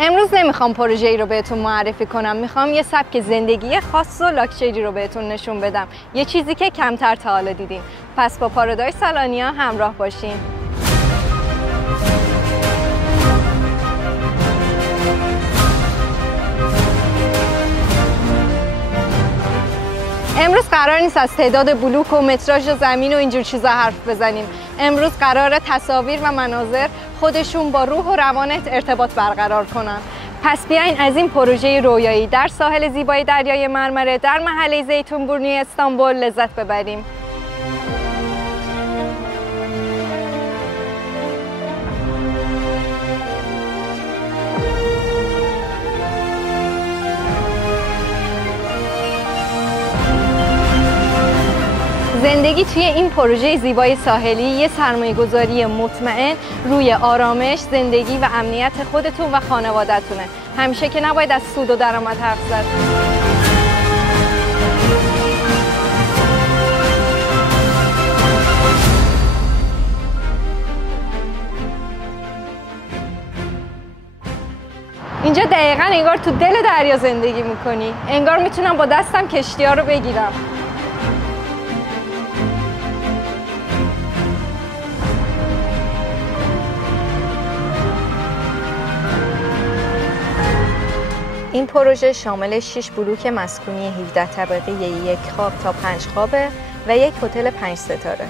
امروز نمیخوام پروژه‌ای رو بهتون معرفی کنم، میخوام یه سبک زندگی خاص و لاکچری رو بهتون نشون بدم، یه چیزی که کمتر تا حالا دیدین. پس با پارادایس سالانیا همراه باشین. امروز قرار نیست از تعداد بلوک و متراژ زمین و اینجور چیزا حرف بزنیم. امروز قراره تصاویر و مناظر خودشون با روح و روانت ارتباط برقرار کنن. پس بیاین از این پروژه رویایی در ساحل زیبای دریای مرمره در محله زیتونبرنی استانبول لذت ببریم. زندگی توی این پروژه زیبای ساحلی یه سرمایه‌گذاری مطمئن روی آرامش، زندگی و امنیت خودتون و خانواده‌تونه. همیشه که نباید از سود و درآمد حرف زد. اینجا دقیقاً انگار تو دل دریا زندگی میکنی. انگار میتونم با دستم کشتی‌ها رو بگیرم. این پروژه شامل 6 بلوک مسکونی 17 طبقه 1 خواب تا 5 خوابه و یک هتل 5 ستاره.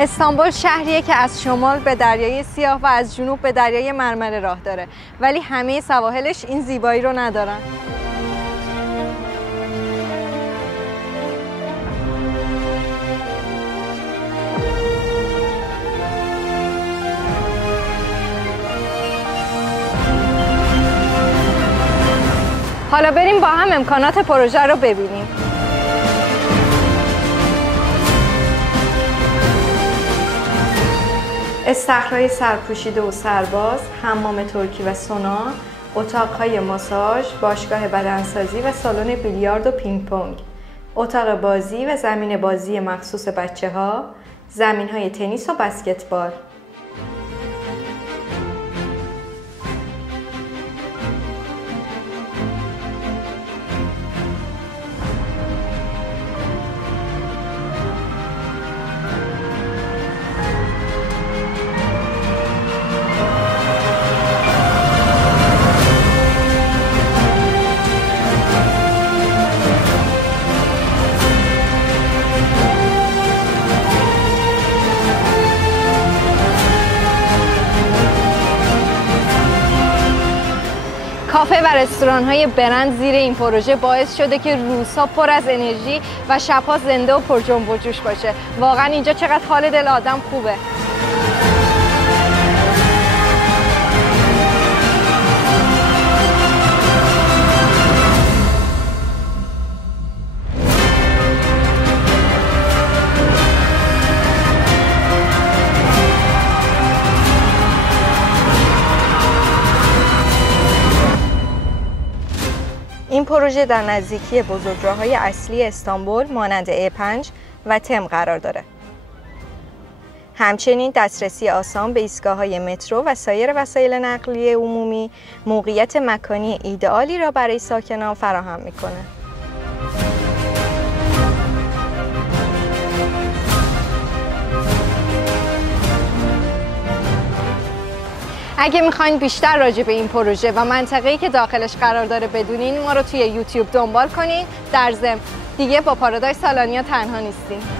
استانبول شهریه که از شمال به دریای سیاه و از جنوب به دریای مرمره راه داره، ولی همه سواحلش این زیبایی رو ندارن. حالا بریم با هم امکانات پروژه رو ببینیم. استخرهای سرپوشیده و سرباز، حمام ترکی و سونا، اتاقهای ماساژ، باشگاه بدنسازی و سالن بیلیارد و پینگ پونگ، اتاق بازی و زمین بازی مخصوص بچه‌ها، زمین‌های تنیس و بسکتبال. کافه و رستوران‌های برند زیر این پروژه باعث شده که روزها پر از انرژی و شب‌ها زنده و پر جنب و جوش باشه. واقعا اینجا چقدر حال دل آدم خوبه. این پروژه در نزدیکی بزرگراه‌های اصلی استانبول مانند A5 و تم قرار داره. همچنین دسترسی آسان به ایستگاه‌های مترو و سایر وسایل نقلیه عمومی موقعیت مکانی ایدئالی را برای ساکنان فراهم می‌کند. اگه میخواین بیشتر راجع به این پروژه و منطقه‌ای که داخلش قرار داره بدونین، ما رو توی یوتیوب دنبال کنین. در ضمن دیگه با پارادایم سالانیا تنها نیستین.